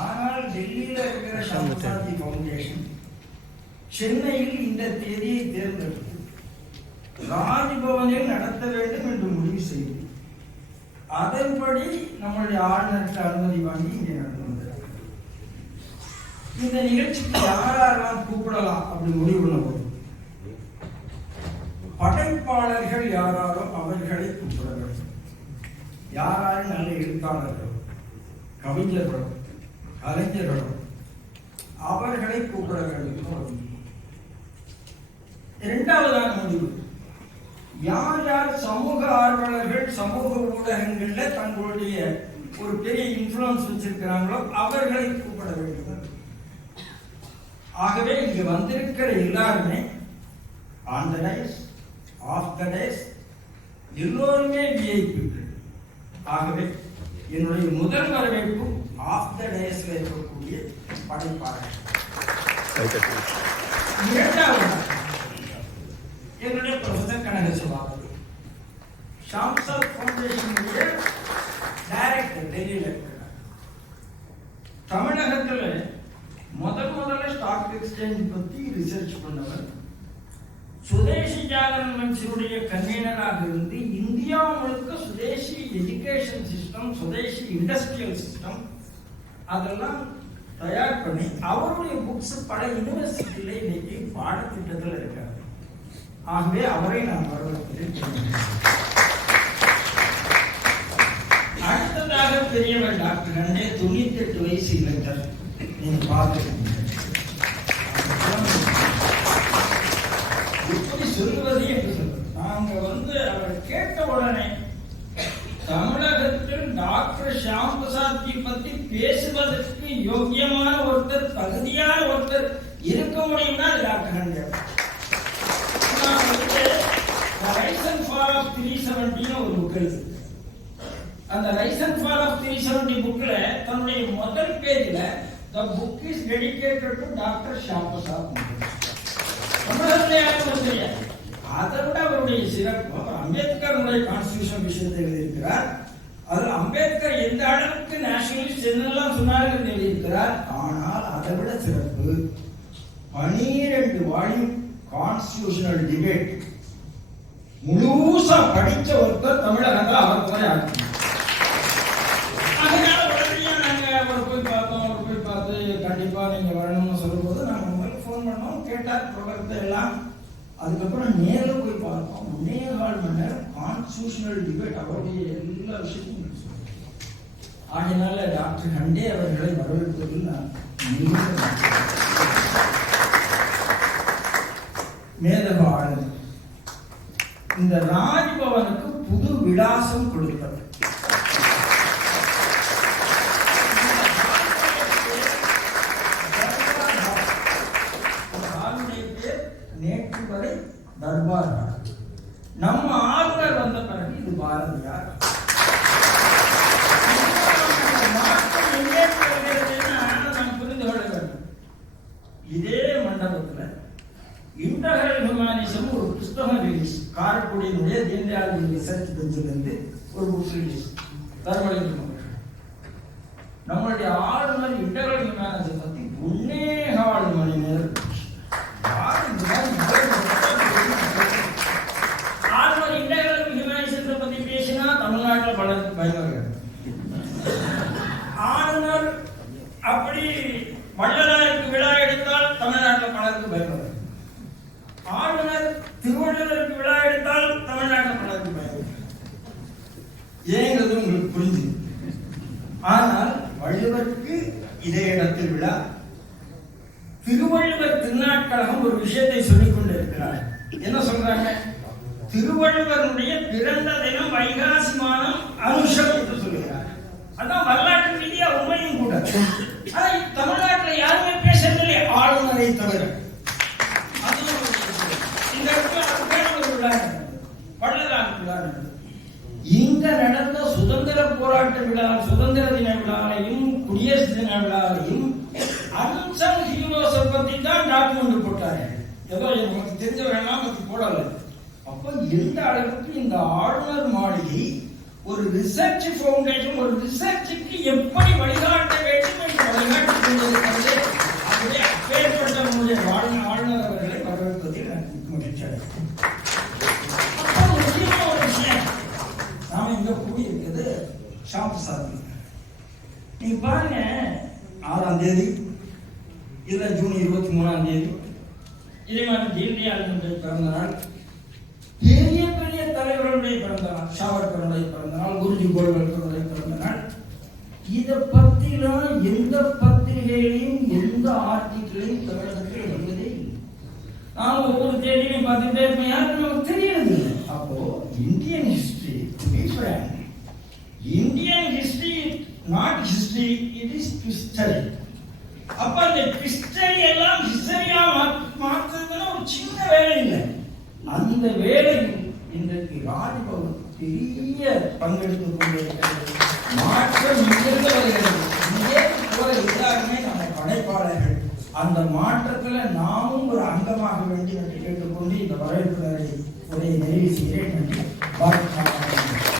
ஆனால் டெல்லியில் இருக்கிற சாந்தி ஃபவுண்டேஷன் சென்னையில் இந்த தேதியை தேர்ந்தெடுத்து ராஜ்பவனில் நடத்த வேண்டும் என்று முடிவு செய்து அதன்படி நம்முடைய ஆளுநருக்கு அனுமதி வாங்கி இங்கே நடந்து வந்திருக்கிறது இந்த நிகழ்ச்சிக்கு யாரெல்லாம் கூப்பிடலாம் அப்படி முடிவு பண்ணும்போது படைப்பாளர்கள் யாராரோ அவர்களை கூப்பிட வேண்டும். யாராரும் நல்ல எழுத்தாளர்களோ கவிஞர்களோ அறிஞர்களும் அவர்களை கூப்பிட வேண்டும் இரண்டாவதான முடிவு. யார் யார் சமூக ஆர்வலர்கள் சமூக ஊடகங்கள்ல தங்களுடைய ஒரு பெரிய இன்ஃப்ளூயன்ஸ் வச்சிருக்கிறாங்களோ அவர்களை கூப்பிட வேண்டும். ஆகவே இங்கு வந்திருக்கிற எல்லாருமே on the dais of the dais எல்லோருமே விஐபிகள் ஆகவே என்னுடைய முதல் வரவேற்பு ஆஃப் த டேஸ்ல இருக்கக்கூடிய இரண்டாவது என்னுடைய ப்ரொஃபசர் கனக சபாபதி ஷாம்சாத் ஃபவுண்டேஷனுடைய டைரக்டர் டெல்லியில் இருக்கிறார். தமிழகத்தில் முதல் முதல்ல ஸ்டாக் எக்ஸ்சேஞ்ச் பற்றி ரிசர்ச் பண்ணவர் சுதேசி ஜாகரன் மன்சினுடைய கன்வீனராக இருந்து இந்தியா முழுக்க swadeshi education system swadeshi industrial system அதெல்லாம் தயார் பண்ணி அவருடைய புக்ஸ் பல யூனிவர்சிட்டியில இன்னைக்கு பாடத்திட்டத்தில் இருக்காரு ஆகவே அவரை நான் வரவேற்கிறேன். அடுத்ததாக பெரியவர் டாக்டர் அண்ணே தொண்ணூத்தி எட்டு வயசு இளைஞர். நீங்க பார்த்துருக்கீங்க எப்படி சொல்லுவது என்று சொல்றது நாங்க வந்து அவர் கேட்ட உடனே டாக்டர் பத்தி பத்தி பேசுவதற்கு யோக்கியமான ஒருத்தர் தகுதியான ஒருத்தர் இருக்க முடியும்னா அது doctor rise and fall of three செவன்டின்னு ஒரு புக் அந்த rise and fall of three seventy புக்ல தன்னுடைய முதல் பேஜில் the book is dedicated to doctor Shyam Prasad யாருக்கும் தெரியாது. அதை விட அவருடைய சிறப்பு அம்பேத்கருடைய கான்ஸ்டியூஷன் விஷயத்தை எழுதியிருக்கிறார். அது அம்பேத்கர் எந்த அளவுக்கு நேஷனலிஸ்ட் என்னெல்லாம் சொன்னார்கள் என்று எழுதியிருக்கிறார். ஆனால் அதை விட சிறப்பு பனிரெண்டு வால்யூம் கான்ஸ்டியூஷனல் டிபேட் முழுசா படிச்ச ஒருத்தர் தமிழகத்தில் அவர் போய் ஆக்கணும் அதனால உடனடியா நாங்க போய் பார்த்தோம் அவரை போய் பார்த்து கண்டிப்பா நீங்க வரணும்னு சொல்லும்போது நாங்கள் உங்களுக்கு ஃபோன் பண்ணோம் கேட்டார் ப்ராடக்ட் எல்லாம். அதுக்கப்புறம் நேரில் போய் பார்த்தோம். ஒன்னே கால் கான்ஸ்டியூஷனல் டிபேட் அவருடைய எல்லா சொன்னார். ஆகையினால டாக்டர் கண்டே அவர்களை வரவேற்பதில் நான் ஆளுநர் இந்த ராஜ்பவனுக்கு புது விலாசம் பேர் நேற்று வரை தர்பார். நம்ம ஆளுநர் வந்த பிறகு இது பாரதியார் இதே மண்டபத்துல இன்டகரல் ஹியூமானிசம் ஒரு புஸ்தகம் ரிலீஸ் காரக்குடியினுடைய தீன்தயாள் ரிசர்ச் பெஞ்சிலிருந்து ஒரு புக் ரிலீஸ் தர்மலிங்கம் நம்மளுடைய ஆளுநர் இன்டகரல் ஹியூமானிசம் பத்தி ஒன்னே கால் மணி நேரம் யாரு இந்த மாதிரி முதல் ஆளுநர் இன்டகரல் ஹியூமானிசத்தை பத்தி பேசினா தமிழ்நாட்டில் பலருக்கு பயங்கரம் ஆளுநர் அப்படி வள்ளலாருக்கு விழா எடுத்தால் தமிழ்நாட்டில் பலருக்கு ஆளுநர் திருவள்ளுவருக்கு விழா எடுத்தால் தமிழ்நாட்டில் பலருக்கு பயன்படும் ஏங்கிறது உங்களுக்கு புரிஞ்சு ஆனால் வள்ளுவருக்கு இதே இடத்தில் விழா திருவள்ளுவர் திருநாட்கழகம் ஒரு விஷயத்தை சொல்லிக் கொண்டிருக்கிறார். என்ன சொல்றாங்க? திருவள்ளுவருடைய பிறந்த தினம் வைகாசி மாதம் அனுஷ நடந்தது. இங்க நடந்த சுதந்திர போராட்ட விழா சுதந்திர தின விழாவையும் குடியரசு தின விழாவையும் அன்சங் ஹீரோஸை பத்தி தான் டாக்குமெண்ட் போட்டாரு. ஏதோ நமக்கு வேணாம் பத்தி போடல. அப்ப எந்த அளவுக்கு இந்த ஆளுநர் மாளிகை ஒரு ரிசர்ச் ஃபவுண்டேஷன் ஒரு ரிசர்ச்சுக்கு எப்படி வழிகாட்ட வேண்டும் என்று நீங்க பாருங்க. ஆறாம் தேதி. இல்ல ஜூன் இருபத்தி மூணாம் தேதி. இதே மாதிரி தீன்தயாளுடைய பிறந்த நாள் பெரிய பெரிய தலைவர்களுடைய பிறந்த நாள் சாவர்கருடைய பிறந்த நாள் குருஜி கோல்வல்கருடைய பிறந்த நாள் இதை பத்திலாம் எந்த பத்திரிகையிலையும் எந்த ஆர்டிக்கிளையும் தமிழகத்தில் வந்ததே இல்லை. நான் ஒவ்வொரு தேதியிலையும் பார்த்துட்டே இருப்பேன் யாருக்கு நமக்கு தெரியாது அப்போ Indian history Indian history not history it is history அப்ப அந்த ஹிஸ்டரி எல்லாம் ஹிஸ்டரியா மாற்றுறதுல ஒரு சின்ன வேலை இல்லை. அந்த வேலை இன்றைக்கு ராஜ்பவன் பெரிய பங்கெடுத்து கொண்டிருக்கிறது. மாற்றம் இங்கிருந்து வருகிறது. இங்கே எல்லாருமே நம்ம படைப்பாளர்கள் அந்த மாற்றத்தில் நாமும் ஒரு அங்கமாக வேண்டும் என்று கேட்டுக்கொண்டு இந்த வரவேற்புகளை